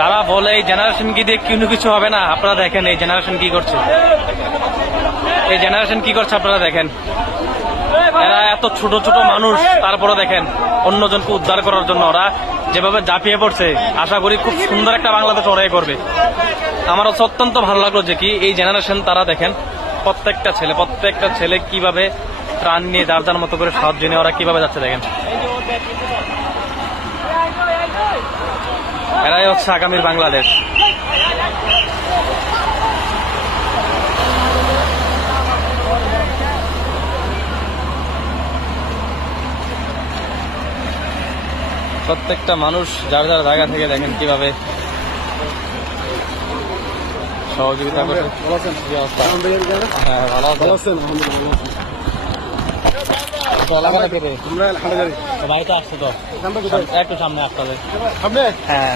যারা বলে এই জেনারেশন কি দিয়ে কোনো কিছু হবে না, আপনারা দেখেন এই জেনারেশন কি করছে। এই জেনারেশন কি করছে আপনারা দেখেন। এরা এত ছোট ছোট মানুষ, তারপরে দেখেন অন্যজনকে উদ্ধার করার জন্য ওরা যেভাবে ঝাঁপিয়ে পড়ছে। আশা করি খুব সুন্দর একটা বাংলাদেশ ওরাই করবে। আমার হচ্ছে অত্যন্ত ভালো লাগলো যে কি এই জেনারেশন তারা দেখেন প্রত্যেকটা ছেলে কিভাবে ত্রাণ নিয়ে যার যার মতো করে সাহায্য নিয়ে ওরা কিভাবে যাচ্ছে দেখেন। এরাই হচ্ছে আগামীর বাংলাদেশ। প্রত্যেকটা মানুষ যার যার জায়গা থেকে দেখেন কিভাবে সহযোগিতা করে। হ্যাঁ, ভালো আছেন। বাড়িতে আসছে তো একটু সামনে আসতে হবে। হ্যাঁ।